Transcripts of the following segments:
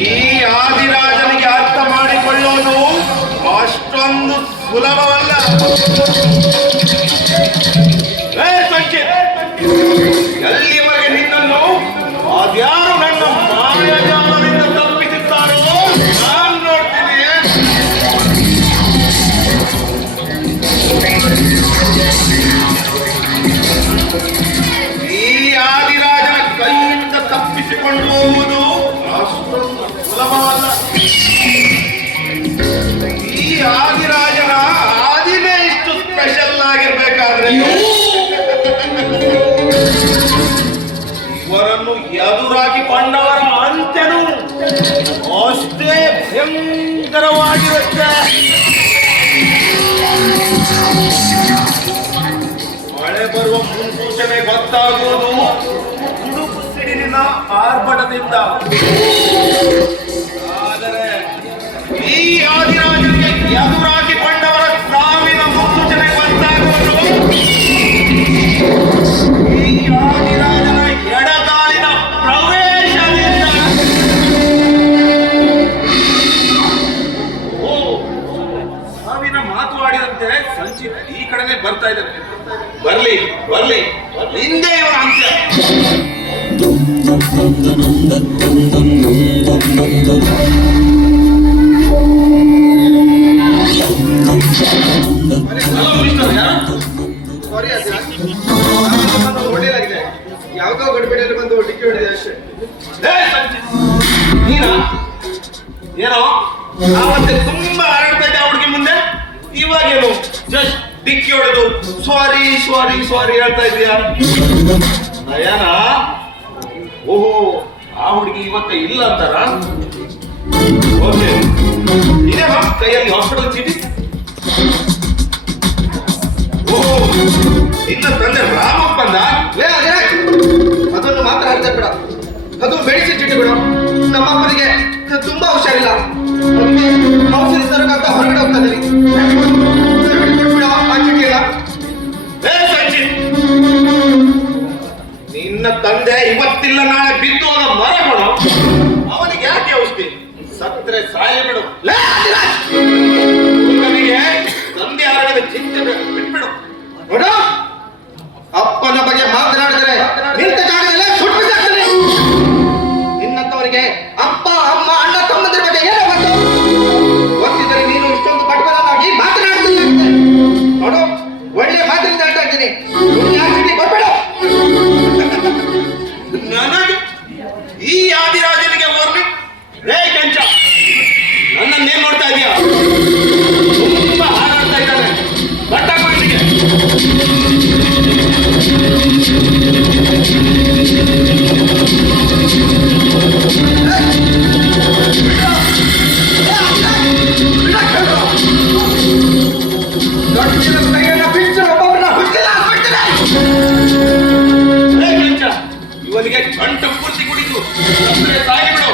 ಈ ಆದಿರಾಜನಿಗೆ ಅರ್ಥ ಮಾಡಿಕೊಳ್ಳುವುದು ಅಷ್ಟೊಂದು ಸುಲಭವಲ್ಲ. ಎಲ್ಲಿವರೆಗೆ ನಿನ್ನನ್ನು? ಅದ್ಯಾರು ನನ್ನ ಮಾಯಾಜಾಲದಿಂದ ತಪ್ಪಿಸುತ್ತಾರೋ ನಾನು ಸುಲಭವಲ್ಲ ಈ ಆದಿರಾಜನ ಆದಿನೇ ಇಷ್ಟು ಸ್ಪೆಷಲ್ ಆಗಿರ್ಬೇಕಾದ್ರೆ ಇವರನ್ನು ಎದುರಾಗಿ ಬಂಡವರ ಅಂತ್ಯನು ಅಷ್ಟೇ ಭಯಂಕರವಾಗಿರುತ್ತೆ. ಮಳೆ ಬರುವ ಮುನ್ಸೂಚನೆ ಗೊತ್ತಾಗುವುದು. ಸಿಡಿಲಿನ ಆರ್ಭಟದಿಂದ. ಆದರೆ ಈ ಆದಿರಾಜನಿಗೆ ಎದುರಾಗಿ ಬಂಡವರ ಸಾವಿನ ಮುನ್ಸೂಚನೆ ಗೊತ್ತಾಗುವುದು ಈ ಆದಿರಾಜನ ಎಡಗಾಲಿನ ಪ್ರವೇಶದಿಂದ. ಓ, ಸಾವಿನ ಮಾತು ಆಡಿದಂತೆ ಸಂಚಿತ ಈ ಕಡೆನೆ ಬರ್ತಾ ಇದ್ದಾರೆ ಬರ್ಲಿ ಬರ್ಲಿ ಹಿಂದೆ ಇವರ ಅಂತ್ಯ. ಯಾವ್ದೋ ಗಡಿಬಿಡಿಯಲ್ಲಿ ಬಂದು ಡಿಕ್ಕಿ ಹೊಡಿದೆ ಅಷ್ಟೇ ನೀನಾ ಏನೋ ಆವತ್ತೆ ತುಂಬಾ ಹರಡ್ತಾ ಇದ್ದೆ ಮುಂದೆ ಇವಾಗೇನು ಜಸ್ಟ್ ಡಿಕ್ಕಿ ಹೊಡೆದು ಸಾರಿ ಸಾರಿ ಸಾರಿ ಹೇಳ್ತಾ ಇದೀಯ? ನಯನ? ಓಹೋ, ಆ ಹುಡುಗಿ ಇವತ್ತ ಇಲ್ಲ ಅಂತಾರ? ಓಕೆ. ಇದೇನೋ ಕೈಯಲ್ಲಿ ಹಾಸ್ಪಿಟಲ್ ಚೀಟಿ. ಓಹೋ ಇನ್ನ ತಂದೆ ರಾಮಪ್ಪಂದ? ಅದನ್ನು ಮಾತ್ರ ಮಾತಾಡ್ತಾ ಬಿಡ. ಅದು ಮೆಡಿಸಿನ್ ಚೀಟಿ ಬಿಡು. ನಾಳೆ ಬಿದ್ದು ಹೋದ ಮರಗಳು ಅವನಿಗೆ ಯಾಕೆ ಔಷಧಿ? ಸತ್ರೆ ಸಾಯಿ ಬಿಡು! ಹುಡುಗನಿಗೆ ತಂದೆ ಆರೋಗ್ಯದ ಚಿಂತೆ ಬೇಡ, ಬಿಟ್ಬಿಡು. ನೋಡು. ಅಪ್ಪನ ಬಗ್ಗೆ ಮಾತನಾಡಿದರೆ ನಿಂತ ಜಾಗದಲ್ಲೇ ಸುಟ್ಟು ನಿನ್ನಂತವರಿಗೆ ಅಪ್ಪ ಅಮ್ಮ ಅಣ್ಣ ತಮ್ಮಂದಿರ ಬಗ್ಗೆ ಏನೋ ಗೊತ್ತು. ಗೊತ್ತಿದ್ದರೆ ನೀನು ಇಷ್ಟೊಂದು ಕಟ್ಬರನಾಗಿ ಮಾತನಾಡ್ತಿಲ್ಲ ನೋಡು ಒಳ್ಳೆ ಮಾತಿನಿಂದ ಹೇಳ್ತಾ ಇದ್ದೀನಿ ಯಾಕೆ ಈ ಆದಿರಾಜನಿಗೆ ಕಂಠ ಪೂರ್ತಿ ಕುಡಿದು ಸಾಯಿ ಬಿಡು.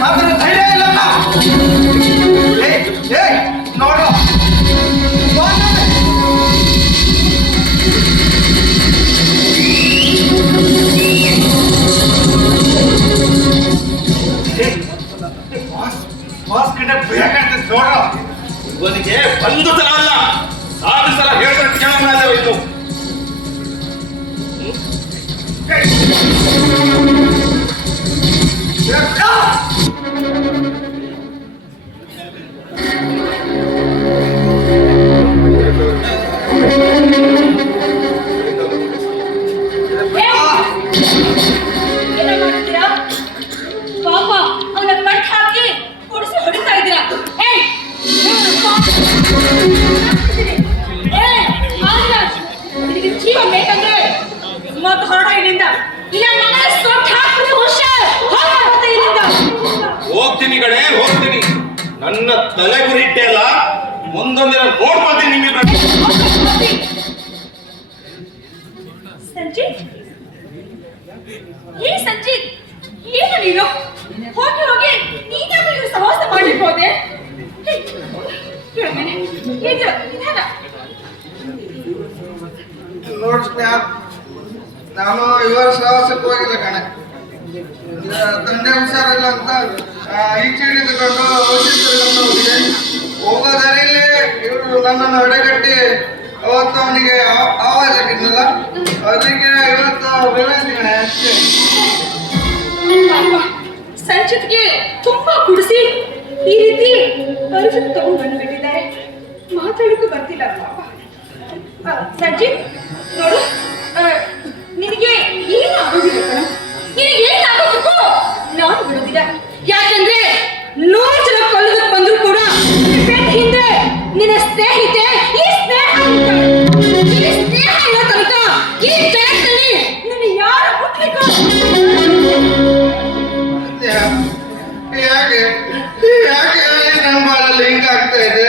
ಮಾತ್ರ ಧೈರ್ಯ ನೋಡು ನೋಡು ಇವನಿಗೆ ಒಂದು ಸಲ ಅಲ್ಲ ಸಾವಿರ ಸಲ ಹೇಳ್ತಾರೆ ಇನ್ನು ಹೋಗ್ತೀನಿ ಕಡೆ ಹೋಗ್ತೀನಿ. ನನ್ನ ತಲೆ ಗುರಿಟ್ಟೆ ಅಲ್ಲ ಮುಂದೊಂದಿನ ನೋಡ್ಕೊಳ್ತೀನಿ ನಿಮಗೆ ಸಂಜಿತ್? ಏ ಸಂಜಿತ್ ಏನು ನೀನು? ಹೋಗಿ ಹೋಗಿ ನೀನಾದ್ರೂ ಸಹವಾಸ ಮಾಡಿರ್ಬೋದೆ. ನೋಡ್ ನಾನು ಇವರ ಸಹವಾಸಕ್ಕೆ ಹೋಗಿಲ್ಲ ಕಣೆ. ತಂದೆ ಹುಷಾರಿಲ್ಲ ಅಂತ ಈಚೆ ಹಿಡಿದುಕೊಂಡು ಔಷಧಿ ಹೋಗಿದೆ ಹೋಗೋ ದಾರಿಯಲ್ಲಿ ಇವರು ನನ್ನನ್ನು ಅಡೆಗಟ್ಟಿ ಅವತ್ತು ಅವನಿಗೆ ಆವಾಜ್ ಹಾಕಿದ್ನಲ್ಲ? ಅದಕ್ಕೆ ಇವತ್ತು ಕಣೆ ಅಷ್ಟೇ. ಸಂಚಿತ್ಗೆ ತುಂಬಾ ಕುಡಿಸಿ. ಈ ರೀತಿ ಅರ್ಜುನ್ ತಗೊಂಡು ಬಂದ್ಬಿಟ್ಟಿದ್ದಾರೆ ಮಾತಾಡಕ್ಕೂ ಬರ್ತಿಲ್ಲ ಸಂಜಿತ್, ನೋಡು ನಿನಗೆ ಏನು ಆಗೋದಿಲ್ಲ ಕಣ? ನಿನಗೆ ಏನು ಆಗೋದಕ್ಕೂ ನಾನು ಬಿಡೋದಿಲ್ಲ ಯಾಕೆಂದ್ರೆ ನೂರು ಜನ ಕೊಲ್ಲೋದಕ್ಕೆ ಬಂದ್ರು ಕೂಡ ಹಿಂದೆ ನಿನ್ನ ಸ್ನೇಹಿತೆ ಈ ಸ್ನೇಹ. ಈ ಸ್ನೇಹ ಇರೋ ತನಕ ಈ ಯಾರು ಯಾಕೆ ಯಾಕೆ ನನ್ನ ಬಾಳಲ್ಲಿ ಹಿಂಗಾಗ್ತಾ ಇದೆ?